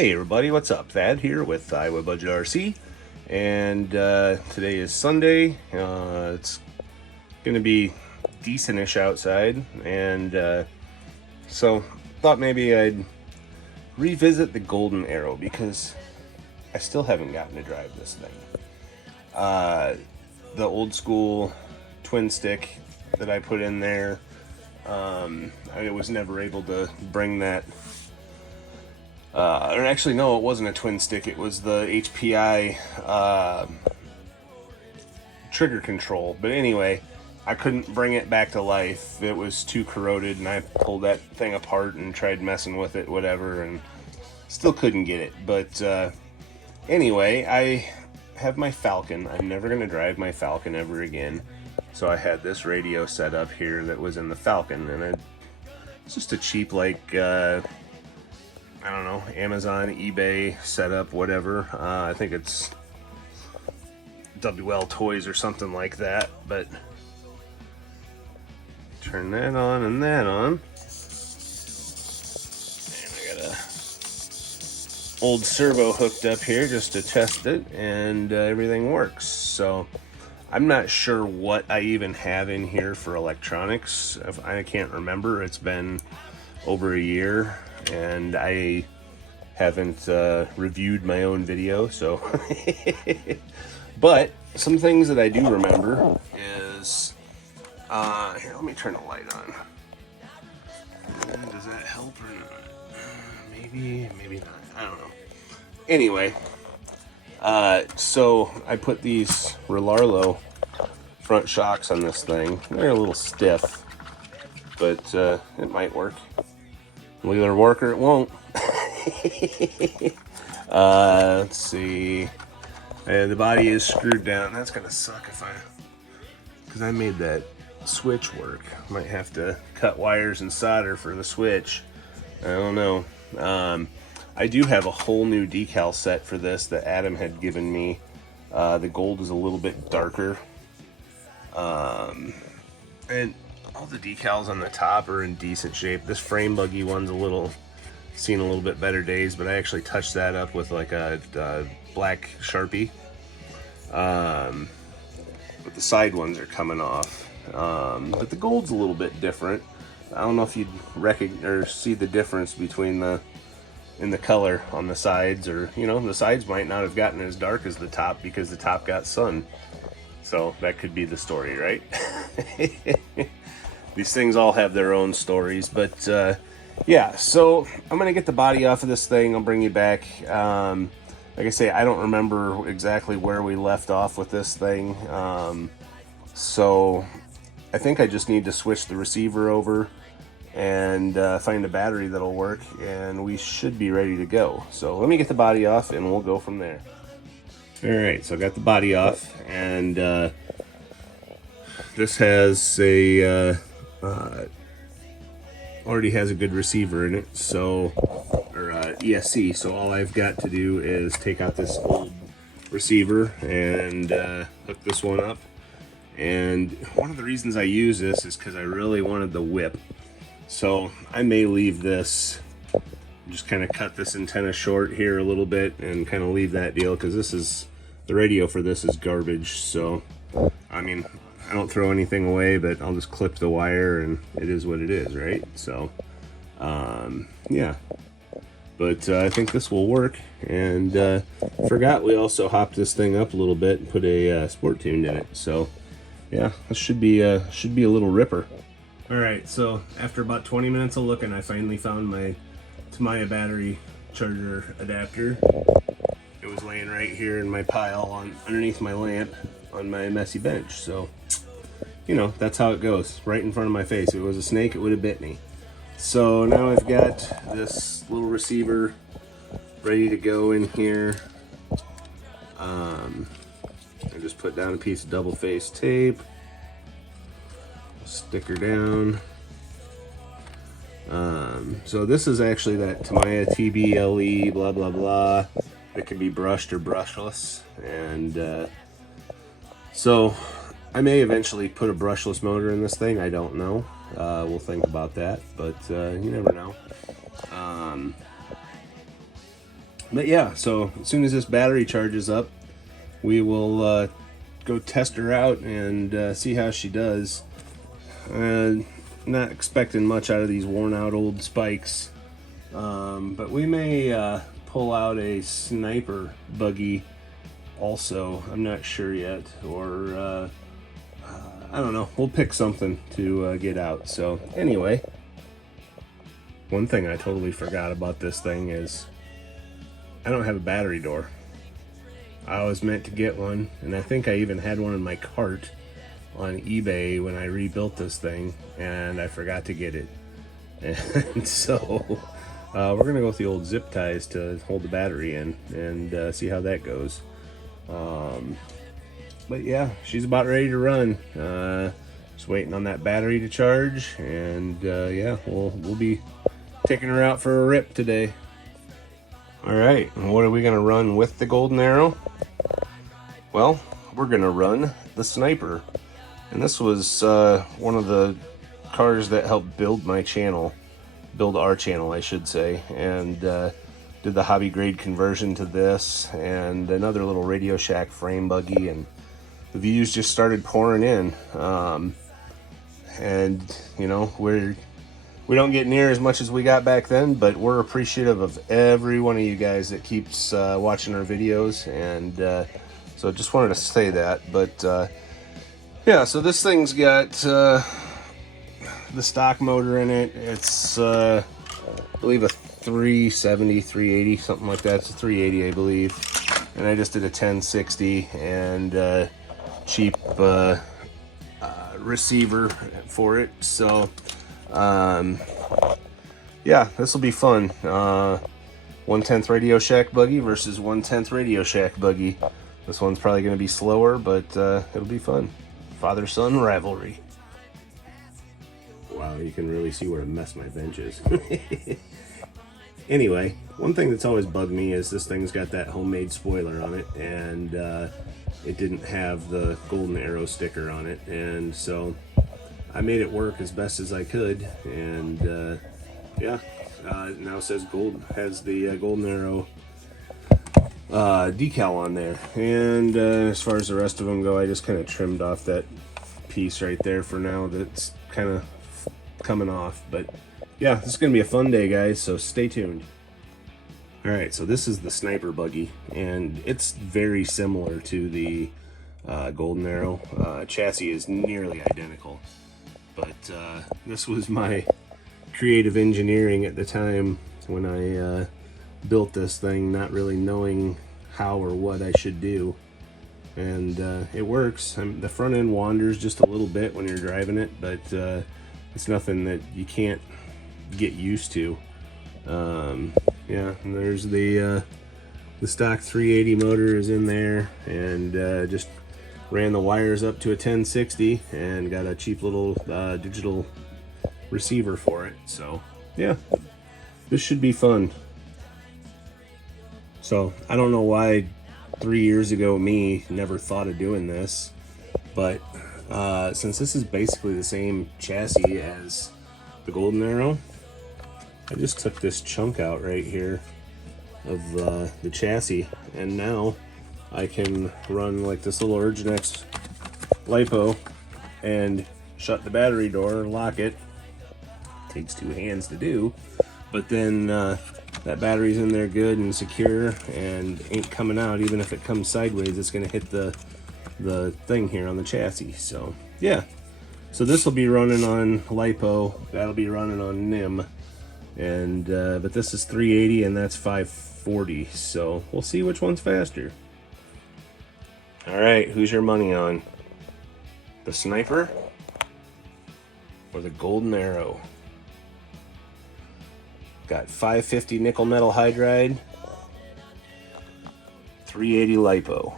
Hey everybody, what's up? Thad here with Iowa Budget RC, and today is Sunday. It's going to be decentish outside, and so thought maybe I'd revisit the Golden Arrow because I still haven't gotten to drive this thing. The old school twin stick that I put in there, I was never able to bring that. Or actually, no, it wasn't a twin stick. It was the HPI trigger control. But anyway, I couldn't bring it back to life. It was too corroded, and I pulled that thing apart and tried messing with it, whatever, and still couldn't get it. But anyway, I have my Falcon. I'm never going to drive my Falcon ever again. So I had this radio set up here that was in the Falcon, and it's just a cheap, like... I don't know, Amazon, eBay setup, whatever. I think it's WL Toys or something like that. But turn that on and that on. And I got a old servo hooked up here just to test it, and everything works. So I'm not sure what I even have in here for electronics. I can't remember. It's been over a year. And I haven't reviewed my own video, so but some things that I do remember is here, let me turn the light on. Does that help or not? Maybe not, I don't know. Anyway, so I put these Relarlo front shocks on this thing. They're a little stiff, but it might work. Will either work or it won't. Let's see. The body is screwed down. That's gonna suck because I made that switch work. Might have to cut wires and solder for the switch. I don't know. I do have a whole new decal set for this that Adam had given me. The gold is a little bit darker. And all the decals on the top are in decent shape. This frame buggy one's seen a little bit better days, but I actually touched that up with like a black Sharpie. But the side ones are coming off. But the gold's a little bit different. I don't know if you'd recognize or see the difference between in the color on the sides, or the sides might not have gotten as dark as the top because the top got sun. So that could be the story, right? These things all have their own stories, but yeah, so I'm going to get the body off of this thing. I'll bring you back. Like I say, I don't remember exactly where we left off with this thing. So I think I just need to switch the receiver over and find a battery that'll work, and we should be ready to go. So let me get the body off and we'll go from there. All right, so I got the body off, and this has a... already has a good receiver in it, so ESC. So all I've got to do is take out this old receiver and hook this one up. And one of the reasons I use this is because I really wanted the whip. So I may leave this, just kind of cut this antenna short here a little bit and kind of leave that deal, because the radio for this is garbage. So I mean, I don't throw anything away, but I'll just clip the wire and it is what it is, right? So, yeah. But I think this will work. And forgot we also hopped this thing up a little bit and put a sport tune in it. So, yeah, this should be a little ripper. All right, so after about 20 minutes of looking, I finally found my Tamiya battery charger adapter. It was laying right here in my pile underneath my lamp on my messy bench. So, that's how it goes, right in front of my face. If it was a snake, it would have bit me. So now I've got this little receiver ready to go in here. I just put down a piece of double-faced tape, stick her down. So this is actually that Tamiya TBLE blah blah blah. It can be brushed or brushless, and so I may eventually put a brushless motor in this thing. I don't know. We'll think about that, but you never know. But yeah, so as soon as this battery charges up, we will go test her out and see how she does. Not expecting much out of these worn out old spikes, but we may pull out a sniper buggy also. I'm not sure yet, or I don't know. We'll pick something to get out. So anyway, one thing I totally forgot about this thing is I don't have a battery door. I was meant to get one, and I think I even had one in my cart on eBay when I rebuilt this thing, and I forgot to get it. And so we're gonna go with the old zip ties to hold the battery in and see how that goes. But yeah, she's about ready to run. Just waiting on that battery to charge, and yeah, we'll be taking her out for a rip today. All right, what are we gonna run with the Golden Arrow? Well, we're gonna run the Sniper, and this was one of the cars that helped build my channel, build our channel, I should say, and did the hobby grade conversion to this, and another little Radio Shack frame buggy, and the views just started pouring in. And you know, we don't get near as much as we got back then, but we're appreciative of every one of you guys that keeps watching our videos, and so just wanted to say that. But yeah, so this thing's got the stock motor in it. It's I believe a 370, 380, something like that. It's a 380, I believe. And I just did a 1060 and cheap receiver for it. So yeah, this will be fun. 1/10 Radio Shack buggy versus 1/10 Radio Shack buggy. This one's probably going to be slower, but it'll be fun. Father-son rivalry. Wow, you can really see where a mess my bench is. Anyway, one thing that's always bugged me is this thing's got that homemade spoiler on it, and it didn't have the Golden Arrow sticker on it, and so I made it work as best as I could, and yeah, it now says has the Golden Arrow decal on there. And as far as the rest of them go, I just kind of trimmed off that piece right there for now that's kind of coming off. But yeah, this is gonna be a fun day, guys, so stay tuned. All right, so this is the Sniper buggy, and it's very similar to the Golden Arrow. Chassis is nearly identical, but this was my creative engineering at the time when I built this thing, not really knowing how or what I should do, and it works. The front end wanders just a little bit when you're driving it, but it's nothing that you can't get used to. Yeah, and there's the stock 380 motor is in there, and just ran the wires up to a 1060 and got a cheap little digital receiver for it. So yeah, this should be fun. So I don't know why 3 years ago me never thought of doing this, but since this is basically the same chassis as the Golden Arrow, I just took this chunk out right here of the chassis, and now I can run like this little Urginex LiPo and shut the battery door, lock it. Takes two hands to do, but then that battery's in there good and secure and ain't coming out. Even if it comes sideways, it's gonna hit the thing here on the chassis. So yeah, so this will be running on LiPo, that'll be running on NIM, and but this is 380 and that's 540, so we'll see which one's faster. All right, who's your money on? The Sniper or the Golden Arrow? Got 550 nickel metal hydride, 380 LiPo.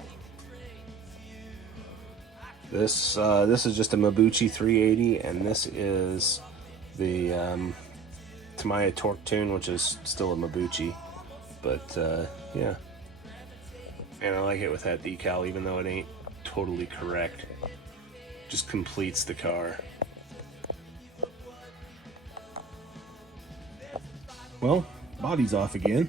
This is just a Mabuchi 380, and this is the Tamiya Torque Tune, which is still a Mabuchi, but yeah. And I like it with that decal, even though it ain't totally correct. Just completes the car. Well, body's off again.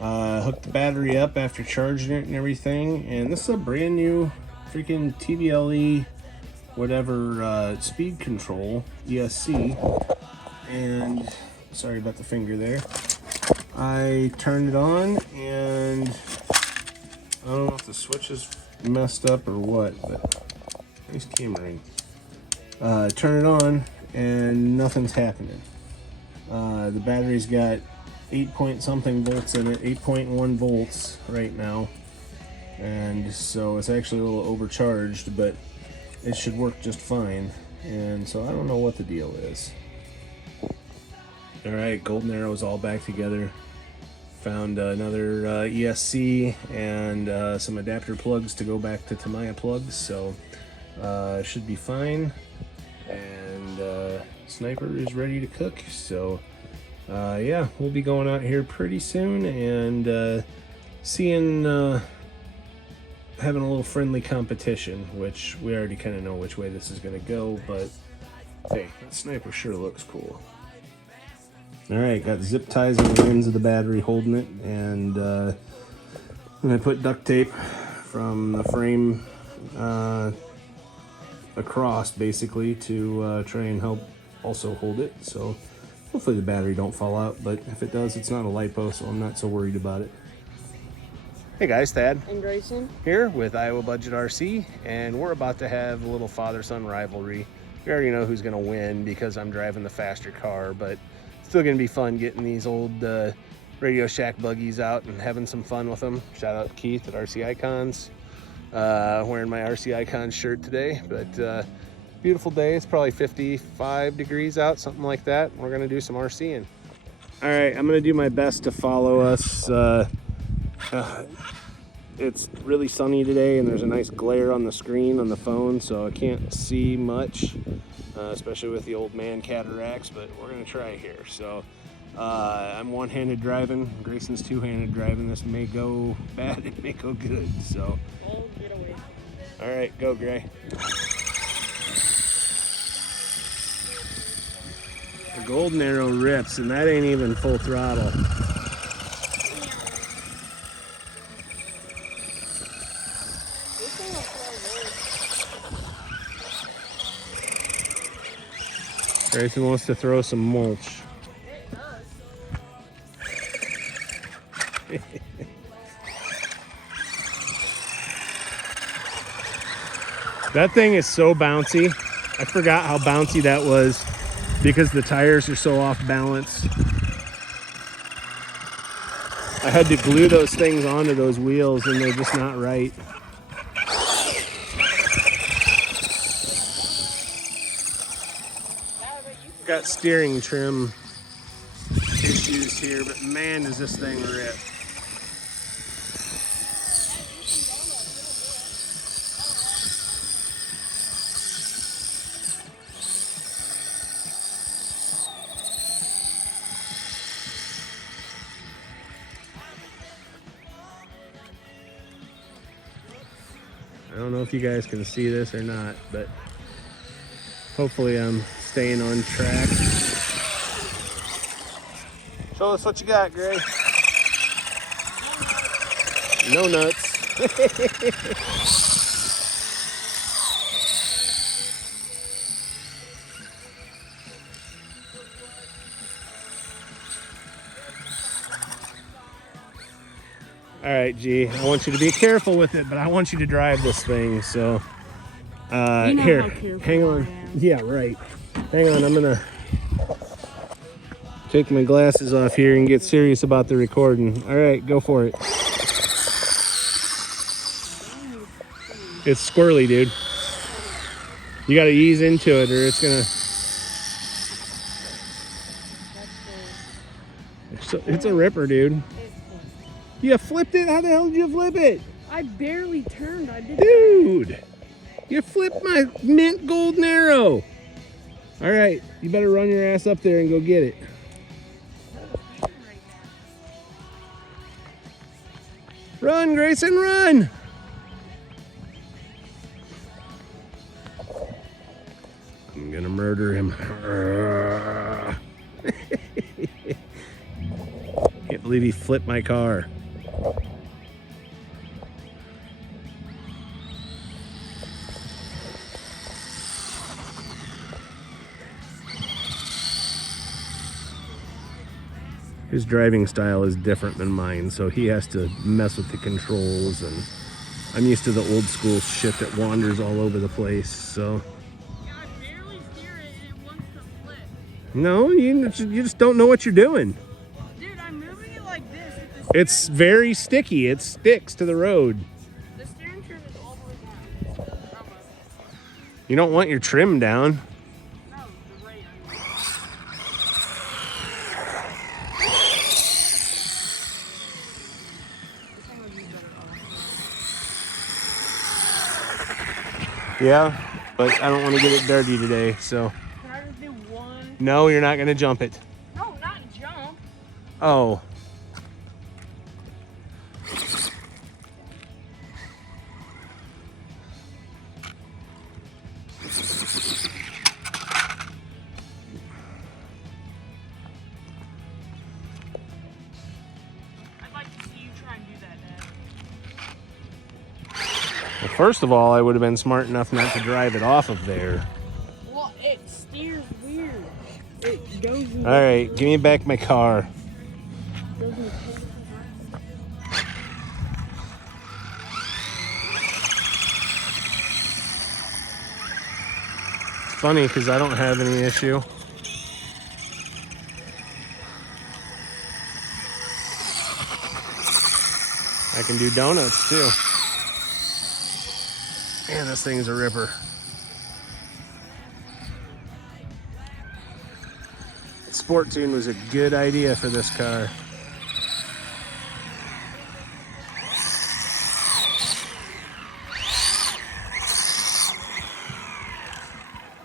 Hooked the battery up after charging it and everything, and this is a brand new freaking TVLE whatever speed control ESC. And sorry about the finger there. I turned it on, and I don't know if the switch is messed up or what, but nice camera. Turn it on and nothing's happening. The battery's got 8 point something volts in it, 8.1 volts right now, and so it's actually a little overcharged, but it should work just fine. And so I don't know what the deal is. Alright, Golden Arrow's all back together. Found another ESC and some adapter plugs to go back to Tamiya plugs, so should be fine. And Sniper is ready to cook, so yeah, we'll be going out here pretty soon and seeing, having a little friendly competition, which we already kind of know which way this is going to go, but hey, that Sniper sure looks cool. Alright, got zip ties on the ends of the battery holding it, and I put duct tape from the frame across basically to try and help also hold it. So hopefully the battery don't fall out, but if it does, it's not a LiPo, so I'm not so worried about it. Hey guys, Thad and Grayson here with Iowa Budget RC, and we're about to have a little father-son rivalry. We already know who's going to win because I'm driving the faster car, but still going to be fun getting these old Radio Shack buggies out and having some fun with them. Shout out to Keith at RC Icons. Wearing my RC Icons shirt today, but beautiful day. It's probably 55 degrees out, something like that. We're going to do some RCing. All right, I'm going to do my best to follow us. It's really sunny today, and there's a nice glare on the screen on the phone, so I can't see much. Especially with the old man cataracts, but we're gonna try here. So I'm one-handed driving, Grayson's two-handed driving. This may go bad, it may go good, so get away. All right, go Gray. The Golden Arrow rips, and that ain't even full throttle. Grayson wants to throw some mulch. That thing is so bouncy. I forgot how bouncy that was because the tires are so off balance. I had to glue those things onto those wheels and they're just not right. Got steering trim issues here, but man, does this thing rip. I don't know if you guys can see this or not, but hopefully I'm staying on track. Show us what you got, Gray. No nuts. All right, G, I want you to be careful with it, but I want you to drive this thing, so you know here, how careful hang on. I am. Yeah, right. Hang on, I'm gonna take my glasses off here and get serious about the recording. All right, go for it. It's squirrely, dude. You gotta ease into it or it's gonna... It's a ripper, dude. You flipped it? How the hell did you flip it? I barely turned. I did. Dude, you flipped my mint Golden Arrow. All right, you better run your ass up there and go get it. Run, Grayson, run! I'm gonna murder him. Can't believe believe he flipped my car. His driving style is different than mine, so he has to mess with the controls, and I'm used to the old school shit that wanders all over the place, so. Yeah, I barely steer it and it wants to flip. No, you just don't know what you're doing. Dude, I'm moving it like this. It's very sticky. It sticks to the road. The steering trim is all the way down. Almost. You don't want your trim down. No, the rate. This one would be better. Yeah, but I don't want to get it dirty today, so. Can I just do one? No, you're not going to jump it. No, not jump. Oh. I'd like to see you try and do that, Dad. Well, first of all, I would have been smart enough not to drive it off of there. Well, it steers weird. It goes in All right, give me back my car. goes in It's funny because I don't have any issue. I can do donuts too. Man, this thing's a ripper. Sport tune was a good idea for this car.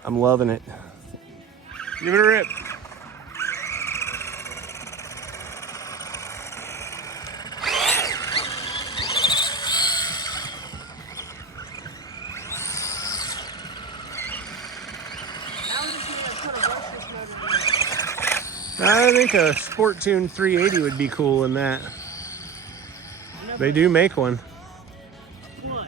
I'm loving it. Give it a rip. Now we just need to put a brushless motor in it. I think a Sport Tune 380 would be cool in that. They do make one. What?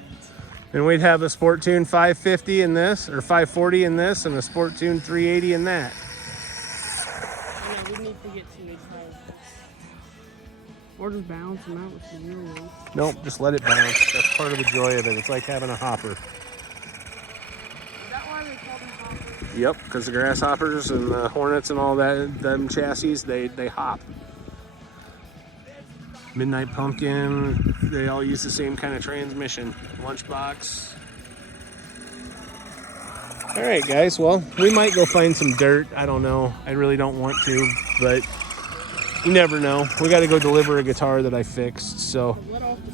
And we'd have a Sport Tune 550 in this, or 540 in this, and a Sport Tune 380 in that. I know, we need to get to these tires. Or just balance them out with some real ones. Nope, just let it bounce. That's part of the joy of it. It's like having a hopper. Is that why they call them hoppers? Yep, because the grasshoppers and the hornets and all that, them chassis, they hop. Midnight Pumpkin, they all use the same kind of transmission. Lunchbox. All right, guys, well, we might go find some dirt. I don't know. I really don't want to, but you never know. We got to go deliver a guitar that I fixed, so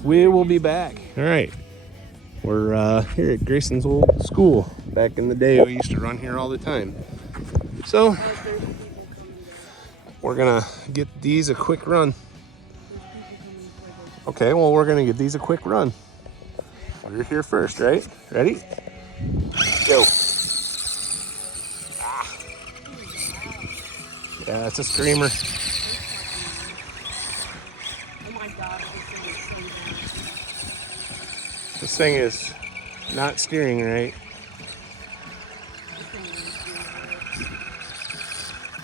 we will be back. All right. We're here at Grayson's old school. Back in the day, we used to run here all the time. So, we're going to get these a quick run. Okay, well, we're going to give these a quick run. We're here first, right? Ready? Go. Ah. Yeah, that's a screamer. Oh my god, This thing is not steering right.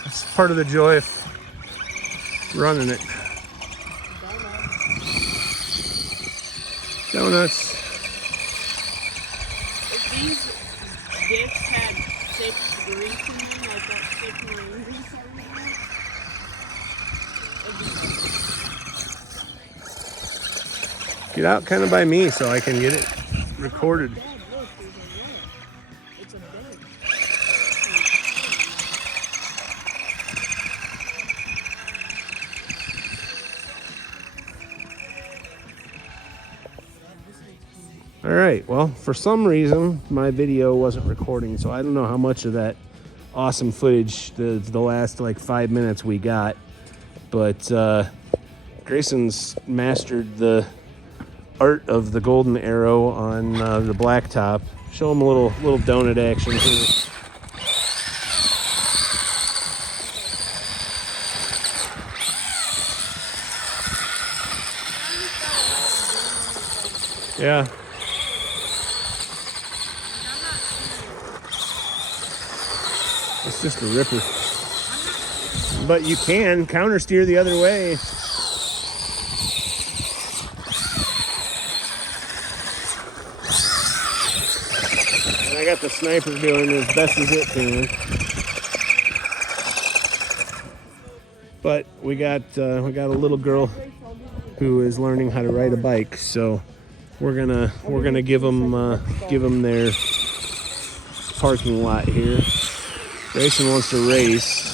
It's part of the joy of running it. Donuts. If these discs had 6 grease in them, like that 6 marine grease everywhere, Get out kind of by me so I can get it recorded. Dad, look, there's a rat. It's a bed. All right, well, for some reason, my video wasn't recording, so I don't know how much of that awesome footage, the last like 5 minutes we got, but Grayson's mastered the art of the golden arrow on the blacktop. Show him a little donut action here. Yeah. It's just a ripper. But you can counter steer the other way. And I got the sniper doing as best as it can. But we got a little girl who is learning how to ride a bike, so we're gonna give them their parking lot here. Grayson wants to race.